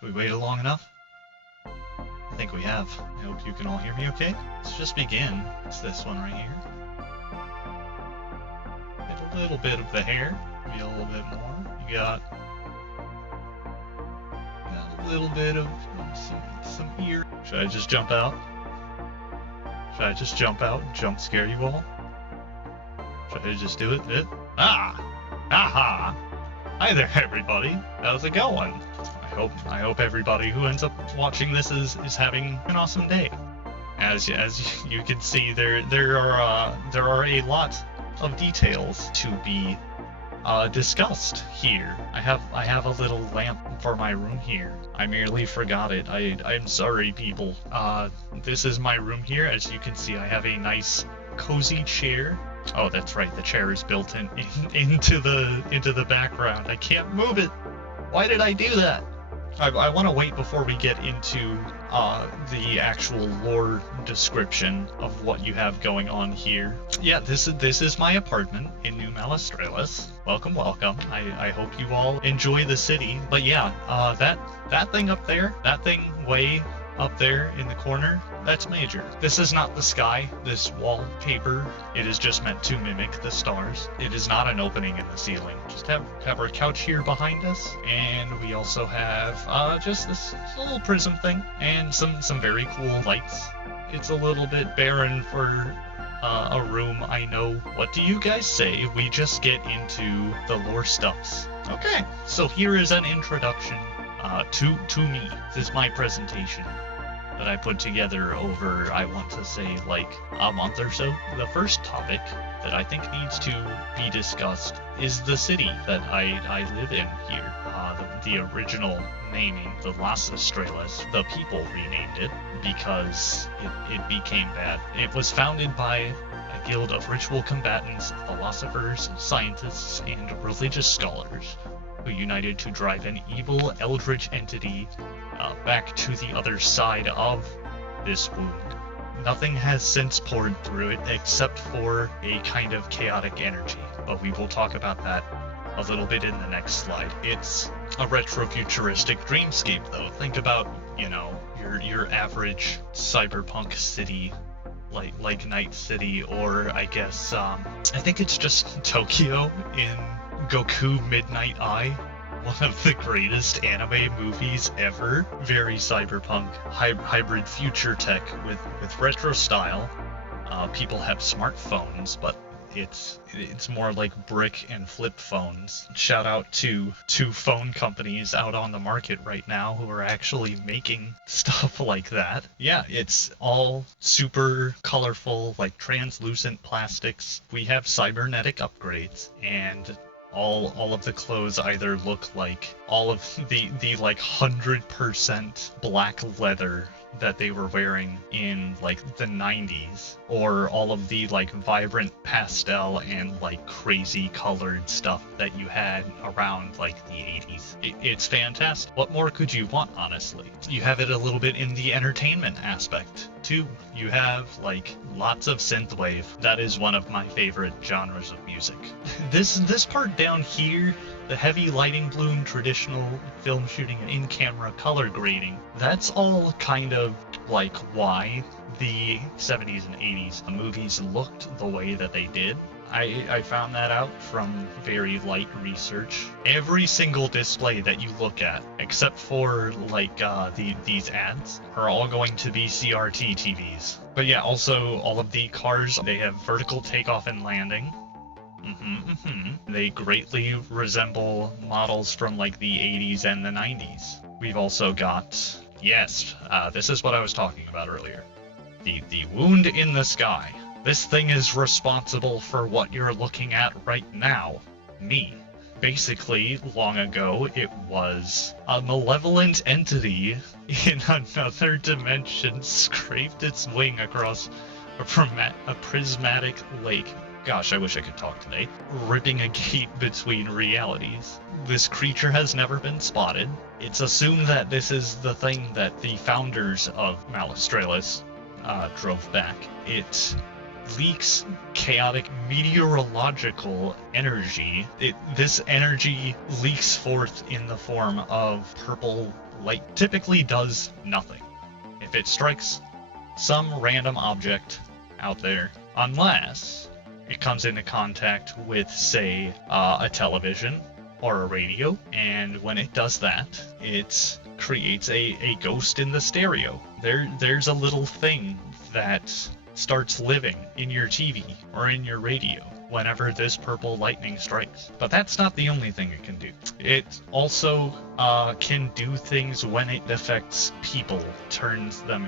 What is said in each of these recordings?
We waited long enough? I think we have. I hope you can all hear me okay. Let's just begin. It's this one right here. Get a little bit of the hair, maybe a little bit more. You got a little bit of some ear. Should I just jump out? Should I just jump out and jump scare you all? Should I just do it? Ah! Aha! Hi there, everybody. How's it going? I hope everybody who ends up watching this is having an awesome day. As you can see, there are a lot of details to be discussed here. I have a little lamp for my room here. I merely forgot it. I'm sorry, people. This is my room here. As you can see, I have a nice cozy chair. Oh, that's right. The chair is built into the background. I can't move it. Why did I do that? I want to wait before we get into the actual lore description of what you have going on here. Yeah, this is my apartment in New Malastrelis. Welcome, welcome. I hope you all enjoy the city. But yeah, that thing up there, that thing way up there in the corner, that's major. This is not the sky, this wallpaper. It is just meant to mimic the stars. It is not an opening in the ceiling. Just have our couch here behind us, and we also have just this little prism thing, and some very cool lights. It's a little bit barren for a room, I know. What do you guys say if we just get into the lore stuffs? Okay, so here is an introduction to me. This is my presentation that I put together over, I want to say, like a month or so. The first topic that I think needs to be discussed is the city that I live in here. The original naming, the Las Estrellas, the people renamed it because it became bad. It was founded by a guild of ritual combatants, philosophers, scientists, and religious scholars who united to drive an evil eldritch entity back to the other side of this wound. Nothing has since poured through it except for a kind of chaotic energy, but we will talk about that a little bit in the next slide. It's a retrofuturistic dreamscape, though. Think about, your average cyberpunk city, like Night City, or I guess, I think it's just Tokyo in Goku Midnight Eye, one of the greatest anime movies ever. Very cyberpunk, hybrid future tech with retro style. People have smartphones, but it's more like brick and flip phones. Shout out to phone companies out on the market right now who are actually making stuff like that. Yeah, it's all super colorful, like translucent plastics. We have cybernetic upgrades, and all of the clothes either look like all of the like 100% black leather that they were wearing in like the 90s, or all of the like vibrant pastel and like crazy colored stuff that you had around like the 80s. It's fantastic. What more could you want, honestly? You have it a little bit in the entertainment aspect too. You have like lots of synthwave. That is one of my favorite genres of music. This part down here, the heavy lighting bloom, traditional film shooting, in-camera color grading, that's all kind of like why the 70s and 80s movies looked the way that they did. I found that out from very light research. Every single display that you look at, except for like these ads, are all going to be CRT TVs. But yeah, also all of the cars, they have vertical takeoff and landing. They greatly resemble models from like the 80s and the 90s. We've also got, yes, this is what I was talking about earlier. The wound in the sky. This thing is responsible for what you're looking at right now. Me. Basically, long ago, it was a malevolent entity in another dimension scraped its wing across a prismatic lake. Gosh, I wish I could talk today. Ripping a gate between realities. This creature has never been spotted. It's assumed that this is the thing that the founders of Malastrelis drove back. It leaks chaotic meteorological energy. This energy leaks forth in the form of purple light typically does nothing. If it strikes some random object out there, unless it comes into contact with, say, a television or a radio, and when it does that, it creates a ghost in the stereo. There's a little thing that starts living in your TV or in your radio whenever this purple lightning strikes. But that's not the only thing it can do. It also can do things when it affects people, turns them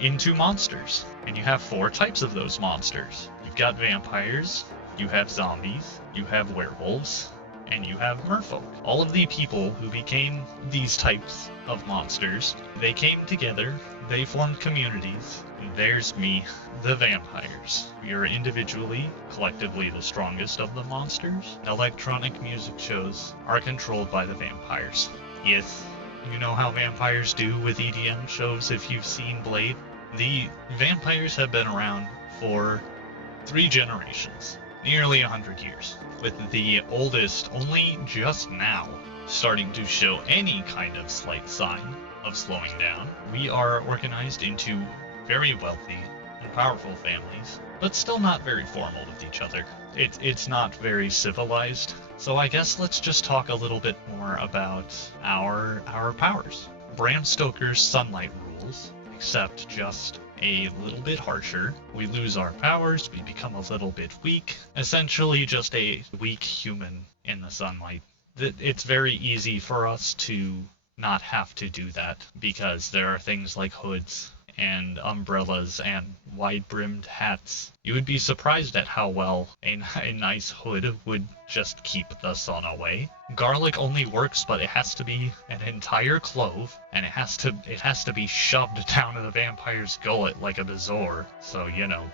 into monsters. And you have 4 types of those monsters. You've got vampires, you have zombies, you have werewolves, and you have merfolk. All of the people who became these types of monsters, they came together, they formed communities. There's me, the vampires. We are individually, collectively the strongest of the monsters. Electronic music shows are controlled by the vampires. Yes, you know how vampires do with EDM shows if you've seen Blade? The vampires have been around for 3 generations, nearly 100 years, with the oldest only just now starting to show any kind of slight sign of slowing down. We are organized into very wealthy and powerful families, but still not very formal with each other. It's not very civilized. So I guess let's just talk a little bit more about our powers. Bram Stoker's sunlight rules, except just a little bit harsher. We lose our powers, we become a little bit weak. Essentially just a weak human in the sunlight. It's very easy for us to not have to do that, because there are things like hoods and umbrellas and wide-brimmed hats. You would be surprised at how well a nice hood would just keep the sun away. Garlic only works, but it has to be an entire clove, and it has to be shoved down to the vampire's gullet like a bezoar. So,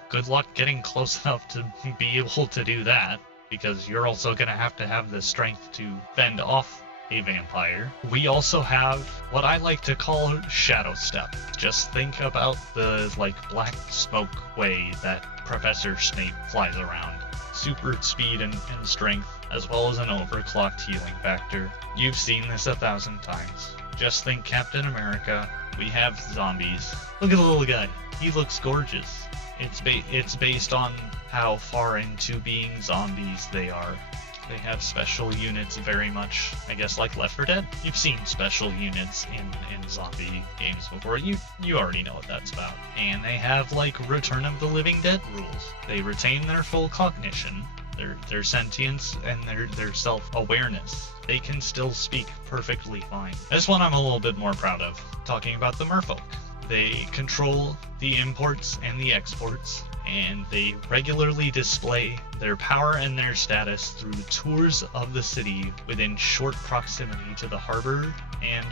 good luck getting close enough to be able to do that, because you're also gonna have to have the strength to fend off a vampire. We also have what I like to call shadow step. Just think about the black smoke way that Professor Snape flies around. Super speed and strength, as well as an overclocked healing factor. You've seen this 1,000 times. Just think Captain America. We have zombies. Look at the little guy. He looks gorgeous. It's based on how far into being zombies they are. They have special units very much, I guess, like Left 4 Dead. You've seen special units in zombie games before. You already know what that's about. And they have, Return of the Living Dead rules. They retain their full cognition, their sentience, and their self-awareness. They can still speak perfectly fine. This one I'm a little bit more proud of, talking about the merfolk. They control the imports and the exports, and they regularly display their power and their status through tours of the city within short proximity to the harbor and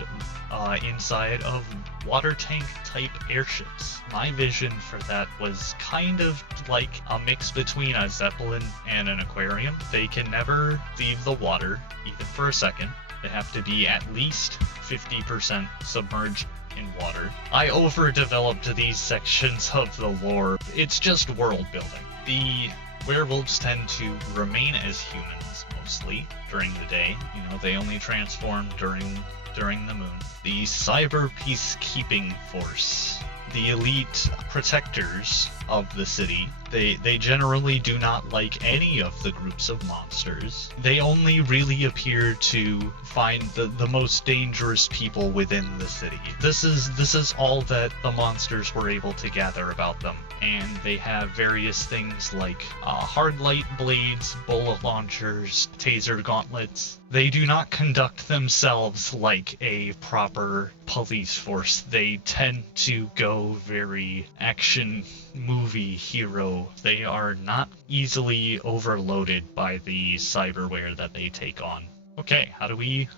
inside of water tank type airships. My vision for that was kind of like a mix between a zeppelin and an aquarium. They can never leave the water, even for a second. They have to be at least 50% submerged in water. I overdeveloped these sections of the lore. It's just world building. The werewolves tend to remain as humans mostly during the day. They only transform during the moon. The cyber peacekeeping force, the elite protectors of the city, they generally do not like any of the groups of monsters. They only really appear to find the most dangerous people within the city. This is all that the monsters were able to gather about them. And they have various things like hard light blades, bullet launchers, taser gauntlets. They do not conduct themselves like a proper police force. They tend to go very action movie hero. They are not easily overloaded by the cyberware that they take on. Okay, how do we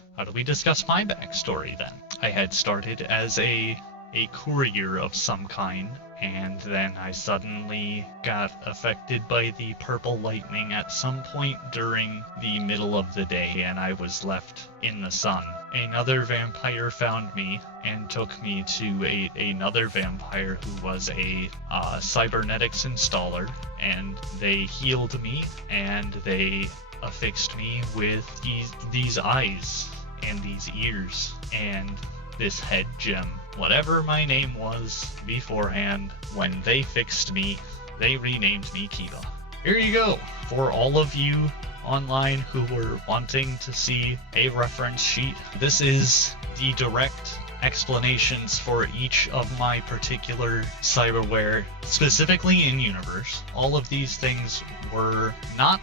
discuss my backstory then? I had started as a courier of some kind, and then I suddenly got affected by the purple lightning at some point during the middle of the day, and I was left in the sun. Another vampire found me and took me to another vampire who was a cybernetics installer, and they healed me, and they affixed me with these eyes and these ears, and this head gem. Whatever my name was beforehand, when they fixed me, they renamed me Kiba. Here you go. For all of you online who were wanting to see a reference sheet, this is the direct explanations for each of my particular cyberware, specifically in universe. All of these things were not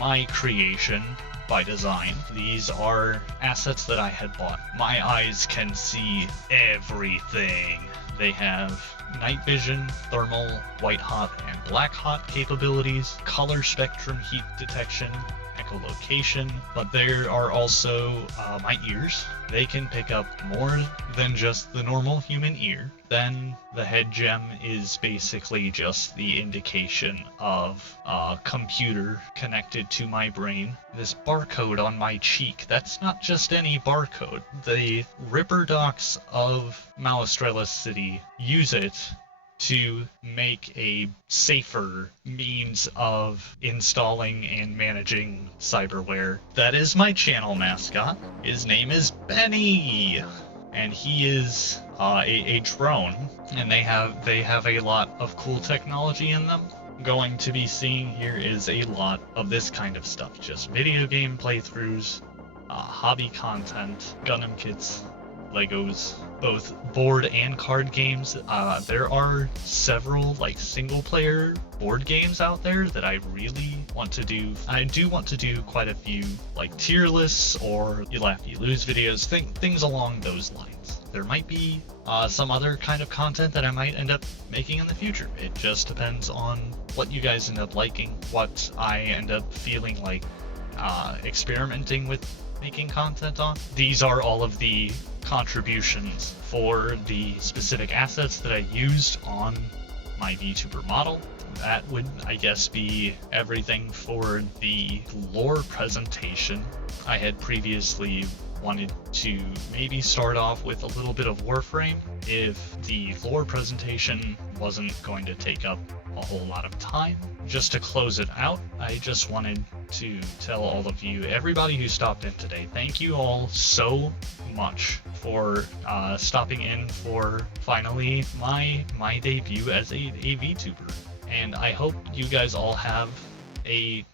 my creation by design. These are assets that I had bought. My eyes can see everything. They have night vision, thermal, white hot, and black hot capabilities, color spectrum heat detection, echolocation, but there are also my ears. They can pick up more than just the normal human ear. Then the head gem is basically just the indication of a computer connected to my brain. This barcode on my cheek, that's not just any barcode. The Ripper docs of Malastrelis City use it to make a safer means of installing and managing cyberware. That is my channel mascot. His name is Benny, and he is a drone, and they have a lot of cool technology in them. Going to be seeing here is a lot of this kind of stuff, just video game playthroughs, hobby content, Gundam kits, Legos, both board and card games. There are several single player board games out there that I really want to do. I do want to do quite a few tier lists or you laugh you lose videos, things along those lines. There might be some other kind of content that I might end up making in the future. It just depends on what you guys end up liking, what I end up feeling like experimenting with making content on. These are all of the contributions for the specific assets that I used on my Vtuber model. That would, I guess, be everything for the lore presentation. I had previously wanted to maybe start off with a little bit of Warframe if the lore presentation wasn't going to take up a whole lot of time. Just to close it out, I just wanted to tell all of you, everybody who stopped in today, thank you all so much for stopping in for finally my debut as a VTuber. And I hope you guys all have a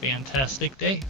fantastic day.